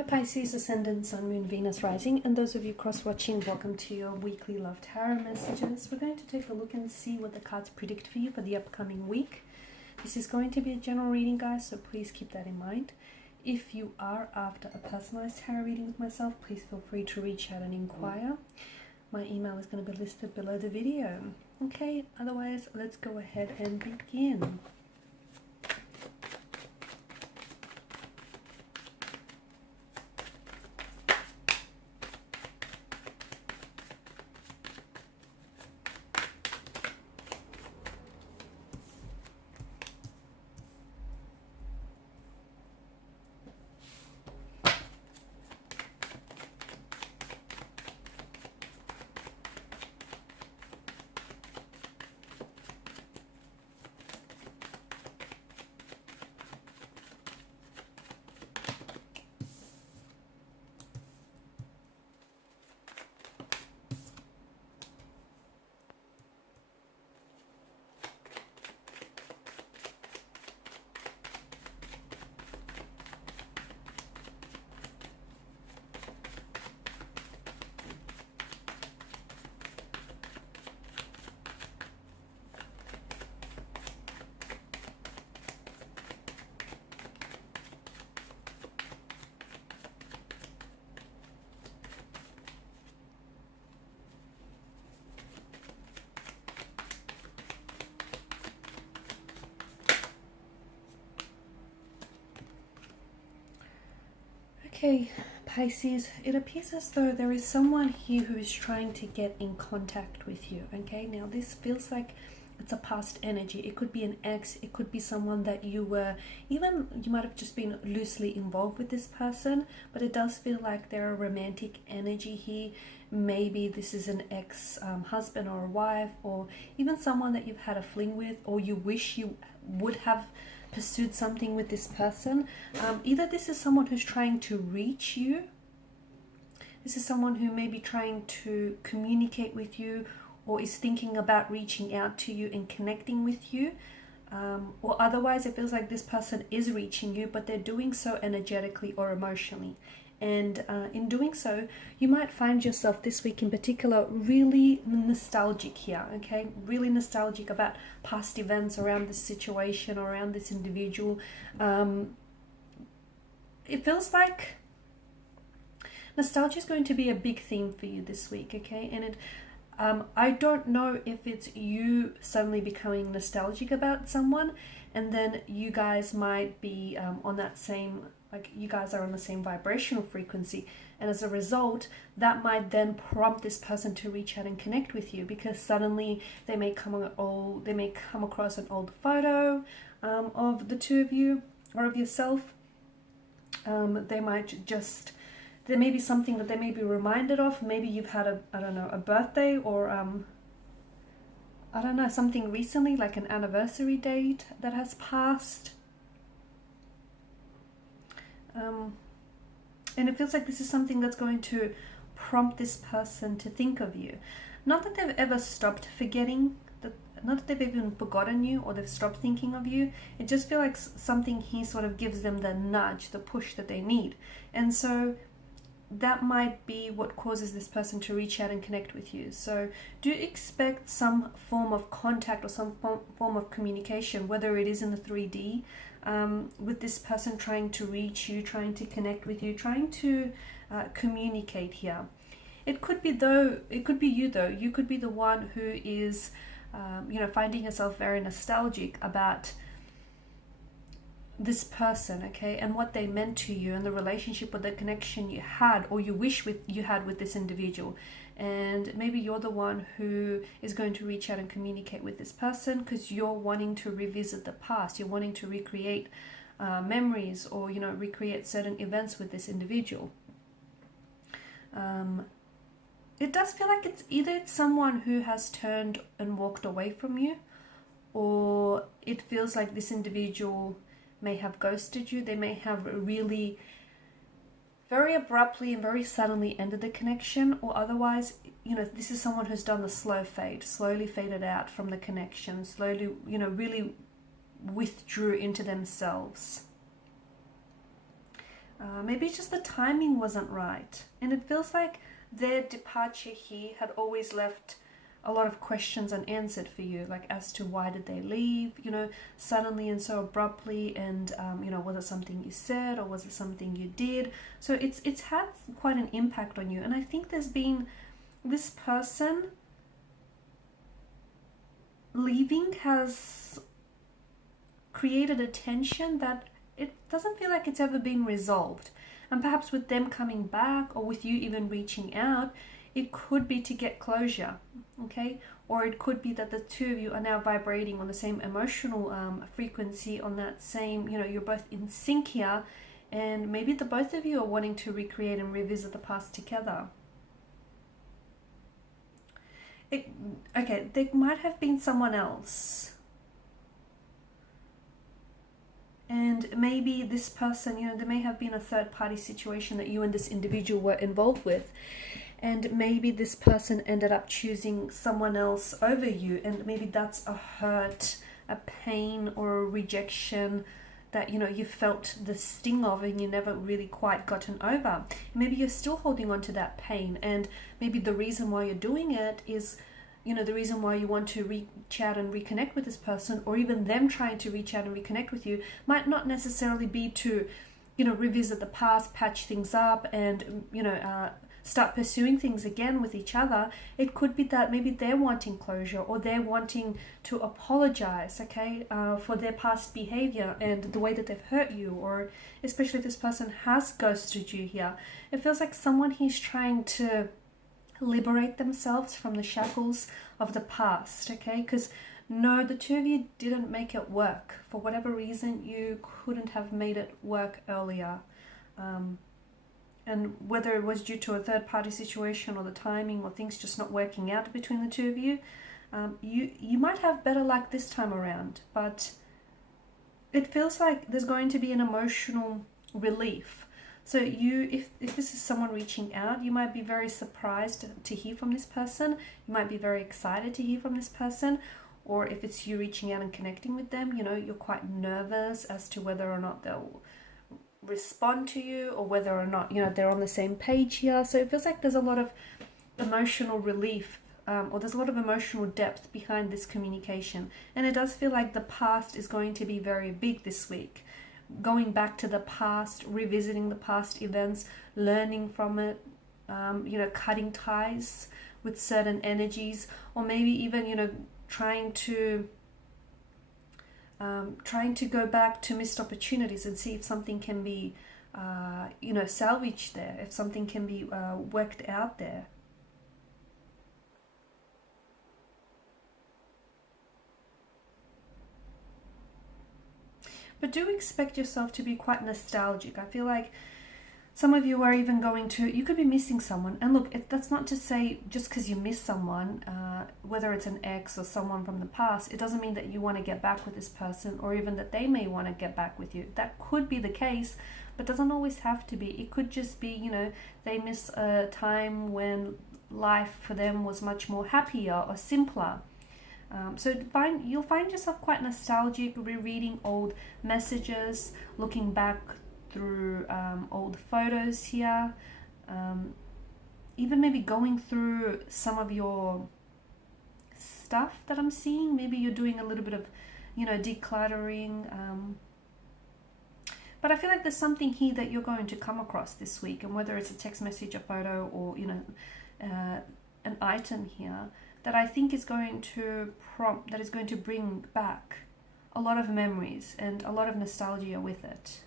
Hi Pisces, Ascendant, Sun, Moon, Venus, Rising, and those of you cross-watching, welcome to your weekly Love Tarot messages. We're going to take a look and see what the cards predict for you for the upcoming week. This is going to be a general reading, guys, so please keep that in mind. If you are after a personalized tarot reading with myself, please feel free to reach out and inquire. My email is going to be listed below the video. Okay, otherwise, let's go ahead and begin. Okay, Pisces, it appears as though there is someone here who is trying to get in contact with you, okay? Now, this feels like it's a past energy. It could be an ex, it could be someone that you might have just been loosely involved with this person, but it does feel like there are romantic energy here. Maybe this is an ex-husband or a wife, or even someone that you've had a fling with, or you wish you would have pursued something with this person. Either this is someone who's trying to reach you, this is someone who may be trying to communicate with you, or is thinking about reaching out to you and connecting with you, or otherwise it feels like this person is reaching you, but they're doing so energetically or emotionally. And in doing so, you might find yourself this week in particular really nostalgic here, okay? Really nostalgic about past events around this situation, around this individual. It feels like nostalgia is going to be a big theme for you this week, okay? And I don't know if it's you suddenly becoming nostalgic about someone, and then you guys might be on that same, like you guys are on the same vibrational frequency, and as a result that might then prompt this person to reach out and connect with you, because suddenly they may come across an old photo of the two of you or of yourself. There may be something that they may be reminded of. Maybe you've had a birthday, or something recently, like an anniversary date that has passed. And it feels like this is something that's going to prompt this person to think of you. Not that they've ever stopped forgetting, not that they've even forgotten you or they've stopped thinking of you. It just feels like something here sort of gives them the nudge, the push that they need. And so that might be what causes this person to reach out and connect with you. So do expect some form of contact or some form of communication, whether it is in the 3D, with this person trying to reach you, trying to connect with you, trying to communicate here. It could be you though. You could be the one who is finding yourself very nostalgic about this person, okay, and what they meant to you, and the relationship or the connection you had, or you wish you had with this individual. And maybe you're the one who is going to reach out and communicate with this person because you're wanting to revisit the past. You're wanting to recreate memories, or recreate certain events with this individual. It does feel like it's either someone who has turned and walked away from you, or it feels like this individual may have ghosted you. They may have really very abruptly and very suddenly ended the connection, or otherwise, this is someone who's done the slow fade, slowly faded out from the connection, slowly, really withdrew into themselves. Maybe just the timing wasn't right. And it feels like their departure here had always left a lot of questions unanswered for you, like as to why did they leave, you know, suddenly and so abruptly, and you know, was it something you said or was it something you did? So it's had quite an impact on you. And I think there's been this person leaving has created a tension that it doesn't feel like it's ever been resolved. And perhaps with them coming back, or with you even reaching out, it could be to get closure, okay? Or it could be that the two of you are now vibrating on the same emotional frequency, on that same, you know, you're both in sync here, and maybe the both of you are wanting to recreate and revisit the past together. Okay, there might have been someone else. And maybe this person, you know, there may have been a third party situation that you and this individual were involved with. And maybe this person ended up choosing someone else over you. And maybe that's a hurt, a pain, or a rejection that, you know, you felt the sting of and you never really quite gotten over. Maybe you're still holding on to that pain. And maybe the reason why you're doing it is, you know, the reason why you want to reach out and reconnect with this person, or even them trying to reach out and reconnect with you, might not necessarily be to, you know, revisit the past, patch things up, and, you know, start pursuing things again with each other. It could be that maybe they're wanting closure, or they're wanting to apologize, okay, for their past behavior and the way that they've hurt you, or especially if this person has ghosted you here. It feels like someone he's trying to liberate themselves from the shackles of the past, okay? Because no, the two of you didn't make it work. For whatever reason, you couldn't have made it work earlier. And whether it was due to a third party situation, or the timing, or things just not working out between the two of you, you might have better luck this time around. But it feels like there's going to be an emotional relief. So if this is someone reaching out, you might be very surprised to hear from this person. You might be very excited to hear from this person. Or if it's you reaching out and connecting with them, you know, you're quite nervous as to whether or not they'll respond to you, or whether or not, you know, they're on the same page here. So it feels like there's a lot of emotional relief, or there's a lot of emotional depth behind this communication. And it does feel like the past is going to be very big this week. Going back to the past, revisiting the past events, learning from it, you know, cutting ties with certain energies, or maybe even, you know, trying to go back to missed opportunities and see if something can be, you know, salvaged there, if something can be worked out there. But do expect yourself to be quite nostalgic. I feel like some of you are even going to, you could be missing someone. And look, that's not to say just because you miss someone, whether it's an ex or someone from the past, it doesn't mean that you want to get back with this person, or even that they may want to get back with you. That could be the case, but doesn't always have to be. It could just be, you know, they miss a time when life for them was much more happier or simpler. So you'll find yourself quite nostalgic, rereading old messages, looking back through old photos here, even maybe going through some of your stuff that I'm seeing. Maybe you're doing a little bit of, you know, decluttering. But I feel like there's something here that you're going to come across this week, and whether it's a text message, a photo, or, you know, an item here, that I think is going to that is going to bring back a lot of memories and a lot of nostalgia with it.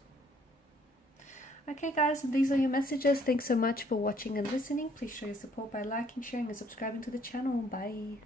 Okay guys, these are your messages. Thanks so much for watching and listening. Please show your support by liking, sharing and subscribing to the channel. Bye.